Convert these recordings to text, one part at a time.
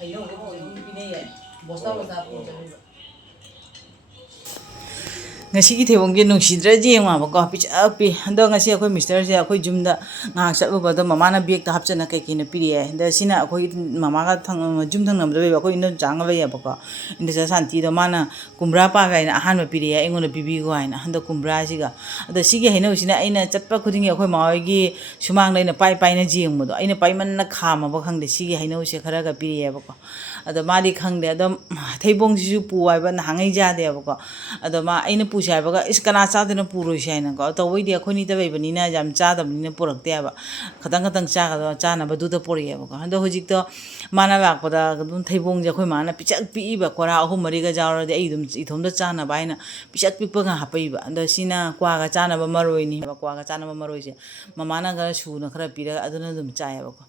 hꯩꯅꯧꯗꯣ ꯍꯧꯖꯤꯛ ꯄꯤꯅꯩꯌꯦ ꯕꯣꯁꯇꯥ ꯕꯣꯁꯇꯥ ꯄꯨꯖꯔꯤꯕ ngasi thebongge nungsidra yengu abako pichapi ando ngasi akoi mister je akoi jumda ngak chatluba do mamana bag ta hapchana kai kina piriye da sina akoi mama ga thang jum thang namda be akoi ino janga be abako inda sa santi do mana kumbra pa ga ina ahan piriye engona bibi go aina ando kumbra siga ado sigi haino sina aina chatpa khudingi akoi mawai gi sumang laina pai pai na jeng modo aina pai man na khama ba khangde sigi haino se khara ga piriye abako ado madi khangde ado thebong sisu puwai ba na hangai jade abako ado ma aina pushai baga is kana chadena puro shaina ko to wei dia khoni ta bai bani na jam chadam ni purak te ba khatang khatang cha ga cha na ba du da pori ba ko hando hojik to mana ba ko da dum theibong je khoi mana pichak pi ba kora ahum mari ga jawra de ai dum ithom da cha na ba ina pichak pi pa ga hapai ba ando sina kwa ga cha na ba maroi ni ba kwa ga cha na ba maroi je mama na ga su na khara pi ra aduna dum cha ya ba ko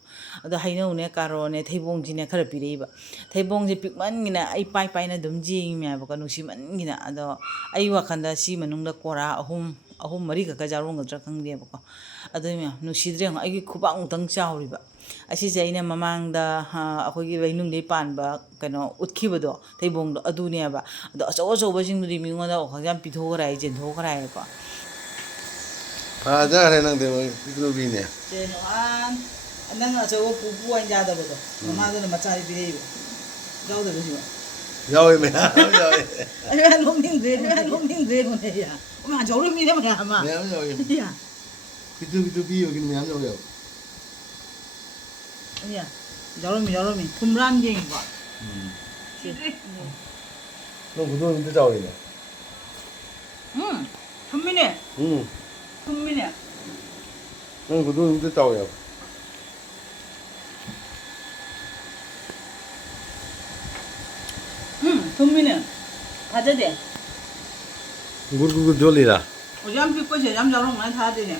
ado haino ne karo ne theibong ji ne khara pi rei ba theibong je pikman ngina ai pai pai na dum ji mi ba ko nusi man ngina ado ai wa khanda si manungda kora ahum mari ka jarong ga trakang de ba ko ado mi nusidre ai khubang tang chauri ba asi je ina mamang da akoi gi wainung de pan ba kano utkhiba do theibong do adu ne ba ado aso aso ba sing du mi ngo da khajam pitho ga rai jen tho ga rai ko ja re nang de pitro bi ne je no an nang aso pu pu an ja da ba do mama do na macha bi rei ba jaw da ji ba yaoi me yaoi ai long ning de ko ne ya ma jaw ro mi de ma ma me yaoi ya pitro bi yo kin me yaoi ya jaw ro mi kumram jeng ba 너 그거 언제 자오이네? 현민이. 현민이. 너 그거 언제 자오야? 현민이. 가자 돼. 그거 졸리라. 어제 삐꼬 제잠 자러 많이 타야 되네.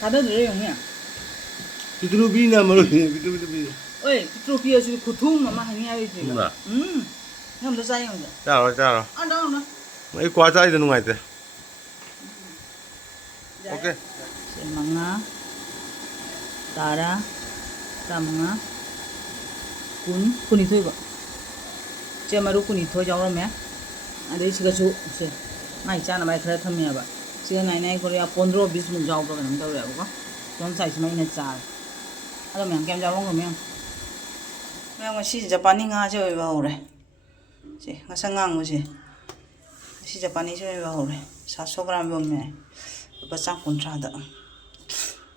다들 그래 용이야. 비트로비나 말로 비트로비. 어이 비트로비에서 고통 엄마 하니 하지. 형 너 사용 돼. 자라. 아 나. 이 과자 이제 누가 있대? 오케이. mga tara mga kun ito iba siya maru kun ito jaw rame ade siga su se ngai cha na mai khara thamya ba siga nai ko ya 15-20 mun jaw ba kan daw ya ba don sai mai na cha ado me kem jaw rong me me si japani nga je ba hore si nga sangang mo si japani je ba hore 700 gram ba me ba cha kontra da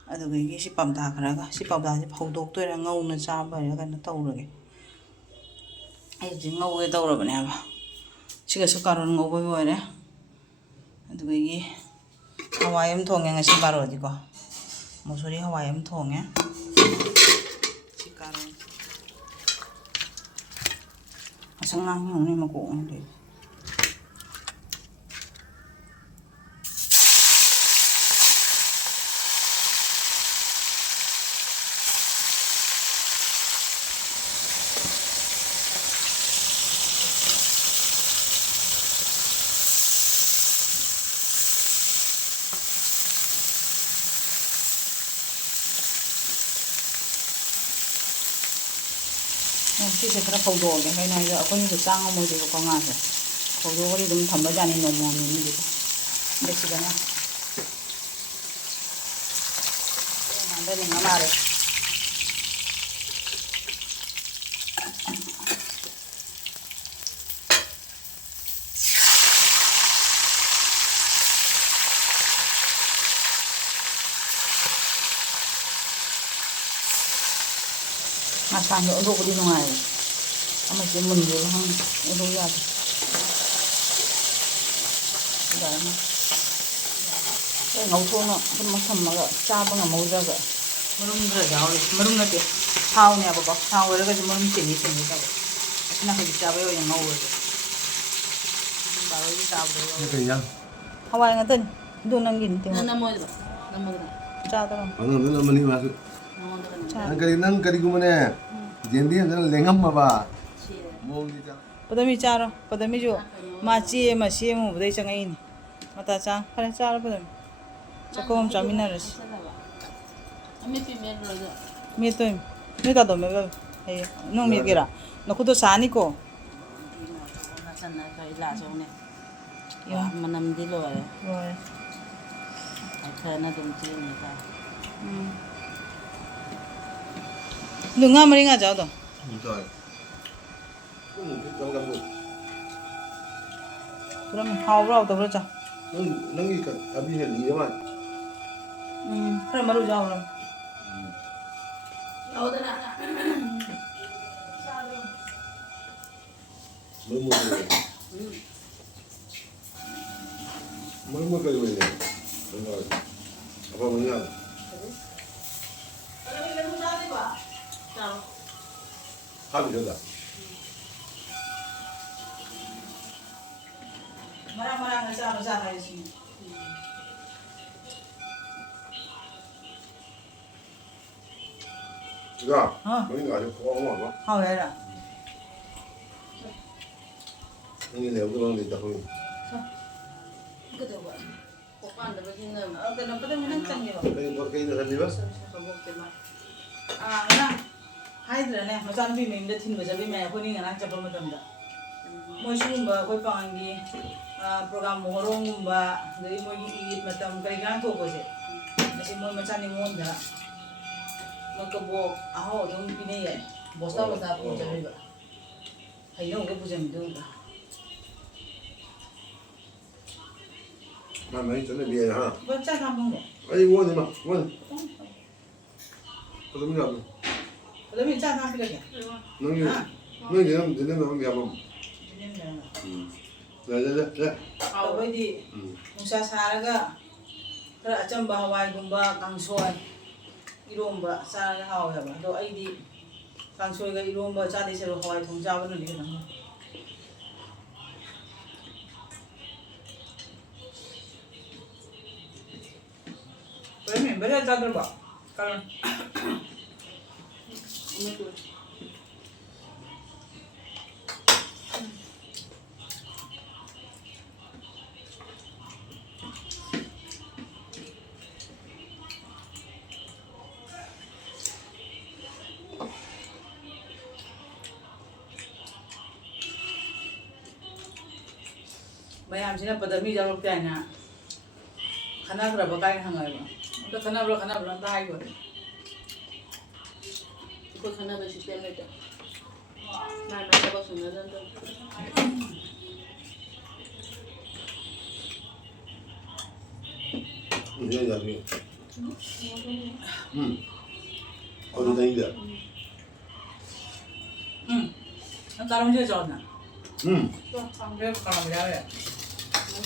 ado ge si pamda kharaga si pamda ji phodok toira ngau na cha ba ya kan tawrage ai ji ngau ge tawrabane ba siga su karon ngau bo ore ado ge hawai am thonge ngasi baro di ko musuri hawai am thonge si karon asangang yung ni mako ngi si se khara phaudo ge hai nai ja akoni ko chang mo de ko nga se phaudo ri dum thamba jani no mo ni de de si ga na manda ni ngamare masang yo ro di nungai ama se mun de hang ro ya de da na e ngau tho no kun ma tham ma ga cha ba nga mo ja ga marum dra ja ri marum na te thau ne ba thau re ga ji marum che ni da na ka ji cha ba yo yang ngau re ba ro ji cha ba yo 이거 그냥. hawai nga ten do nang gin te na mo cha ta 너는 어머니 와서. 난 그리고 뭐네. 젠디 는 랭엄마 봐. 뭐 이제. padami charo padami jo ma chi ma si mu budai changai ni mata cha khare charo padami chakom chamina ras Meat to him. Meat at the hey, no meat gira. No kuto saniko. Manam dilo ay. Rồi. Kaya na dum chi ni ta. Đừng ngâm mà đi ngà cháu rồi. Rồi. Trong làm được. 그럼 하오라고 또 그러자. Nâng cái abi hệ lý đó mà. 그럼 말로 자 그럼. Mới mua cái. Mới mua cái gì này. Đúng rồi. Apa mới nhá. 합이 된다. 말랑 싸 가야지. 야, 어. 너희가 아주 고마워. 하오야라. 너희 내가 그런 데 있다 거기. Kito ba? Kupan da ba sino? 그럼 그다음에 한장 해 봐. 거기 뭐 거기 있는 데 봐. 아, 그냥 하이드라네. 머자는 비메인데 팀 머자 비메 코니 그냥 잡아 먹던다. 뭐 시군바 거기 방기 프로그램 모롱바 너희 뭐이 이 마tam kari kan to ko se. Kasi mo machani monda. Magkabo aho dong pinay. Bosta po jabi ba. Hayo ko po jam do ba. 나 많이 전에 미안해 하. 뭐 짜가 먹네. 아니 원이 막 원. 그러면 나. 그다음에 짜가 필요해. 너희 너희 내가 너무 미안해. 네. ꯑꯩꯈꯣꯏꯗꯤ ꯅꯨꯡꯁꯥ ꯁꯥꯔꯒ ꯈꯔ ꯑꯆꯝꯕ ꯍꯋꯥꯏꯒꯨꯝꯕ ꯀꯥꯡꯁꯣꯏ ꯏꯔꯣꯝꯕ ꯆꯥꯔꯒ ꯍꯥꯎꯋꯦꯕ ꯑꯗꯣ ꯑꯩꯗꯤ ꯀꯥꯡꯁꯣꯏꯒ ꯏꯔꯣꯝꯕ ꯆꯥꯗꯣꯏ ꯁꯔꯨꯛ ꯍꯋꯥꯏ ꯊꯣꯡ ꯆꯥꯕꯅꯗꯤ ꯈꯤꯇꯪ 그러면 매달 짜들 봐. 까는. ꯃꯌꯥꯝꯁꯤꯅ ꯄꯗꯃꯤ ꯌꯥꯎꯔꯛꯇꯦ ꯍꯥꯏꯅ ꯈꯟꯅꯈ꯭ꯔꯕ ꯀꯥꯏꯅ ꯍꯪꯉꯛꯑꯦꯕ ꯑꯝꯇ ꯈꯟꯅꯕ꯭ꯔꯥ ꯑꯝꯇ ꯍꯥꯏꯈꯣ Ko kana ba system ito. Na ba sunod nito. 이제 나중에. 어디 다니냐? Ang kalam siya dyan na. Kaya kalam siya rin.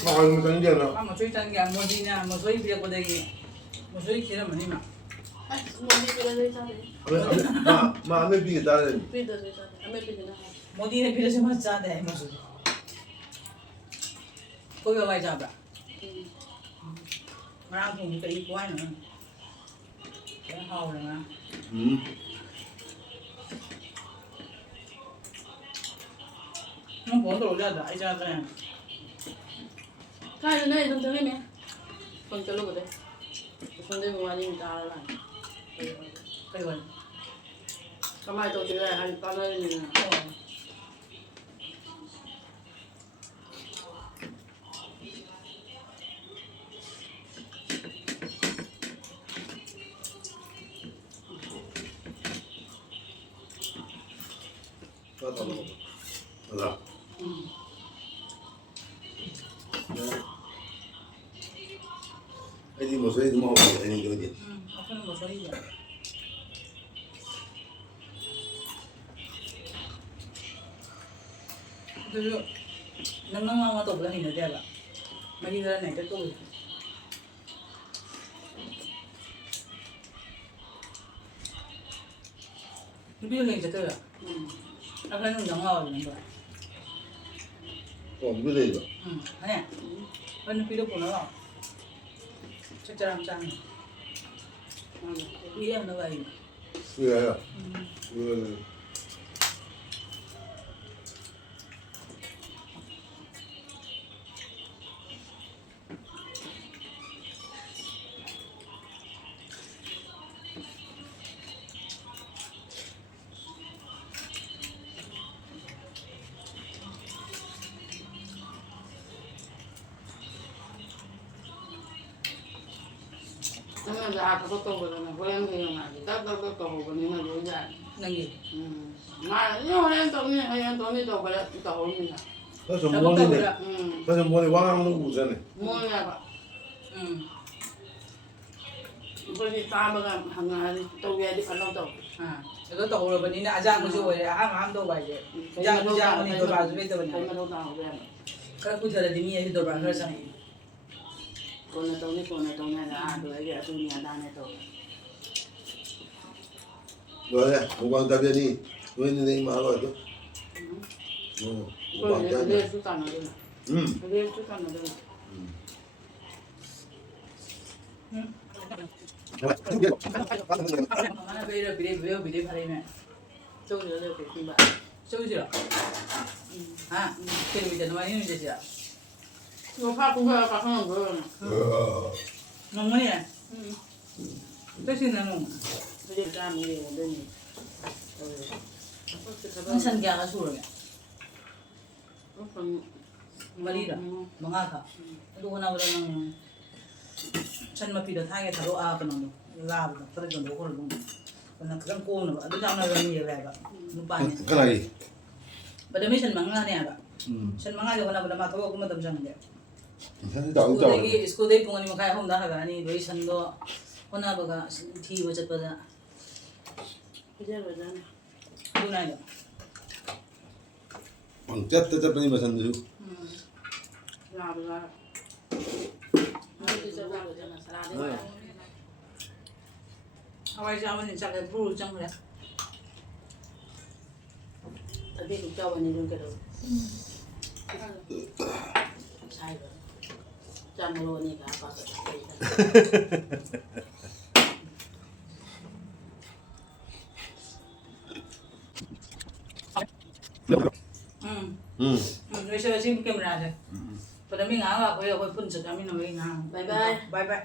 아니 다니잖아. Mo suy tan kaya mo di na mo suy biya ko dagi. Mo suy kira man ima. Ay, mo di pila dito sa atin. 마음에 비게 다른. Pila dito sa atin. Ame pila na. Mo di na pila siya masada eh mo suy. Ko yo may jabra. Marang kung ka ikuan na. Kaya haw na nga. Ang bodo ulit ay jabra yan. Kaya na itong tawin eh. Pagkalo ko tayo. Gusto mo maling taalan. Kayo. Kamay ito sila. Halit pa na rin nila. 맞아. 애기 뭐 소리 좀 하고 애기 어디? Ako mo suy yan. Pero nangangawa to bulan ina dela. Mahira na ito to. Hindi lang ito to. Ako nung nangawa lang ba. 무대 이거. 아니야. ano pilo po na. Sa charam-charam. Iya na ba yun? 왜요? 자 그거 또 그러나 고양이 하지 딱딱딱 또 보니는 로자 Nangi. 마 이거 하얀 돈이 또 그래 또 올리나 그 전문이네. 그 전문이 왕왕는 우잖아. 뭐야 봐 우리 싸먹어 하나 또 왜디 갈로 또 Ito to ro bani na aja mo jo ya am do ba je. Ja mo ni do ba zube to 잘 bani. 먹어 나 그래 Ka ku thara di mi do ba ka sang. कोने तो ने ना तो ये दुनिया दाने तो 너네 무관 답변이 너희는 말로 해도. 그거 내 수단 안 돼. 내 수단 안 돼. Mana be ra bide phare me. 저기 여기 그 봐. Chau ji lo. Ha, ke mi de no ni je ja. 이거 파 그거 봐 하는 거. Ngong ni. Ta sin na ngong. 그게 다 미래 되니. Ang san kya ka su ro me. 그럼 Mali ra. Mga ka. Ado ko na wala nang chan ma pi da thai ke tharo a ka no. La ba ta ga do ko ro. Kana kan ko no ba. Ado jam na ra ni ba ba. Nu pa ni. 그나이. Ba da mi chan manga ne ba. Chan manga jo na ba ma thabo ko ma dam jang de. 사실 다 웃자. School day pung ani makai hom da ha ba ni doi san do. Kona ba ga thi ba chat ba da. 그제 그잖아. Du na yo. 짭짭 짭더니 마찬가지로. 야 그가. 어디 저거 그잖아. 살아야 돼. Hawai jam ni chak ke bru chang le. tapi kita wani dun kado. Sai ba. Jamro ni ka pa ka. Noi sẽ chim camera rồi. Pada mi ngah wa ko yo ko pun sa kami no ngai ngah. Bye bye. Bye bye.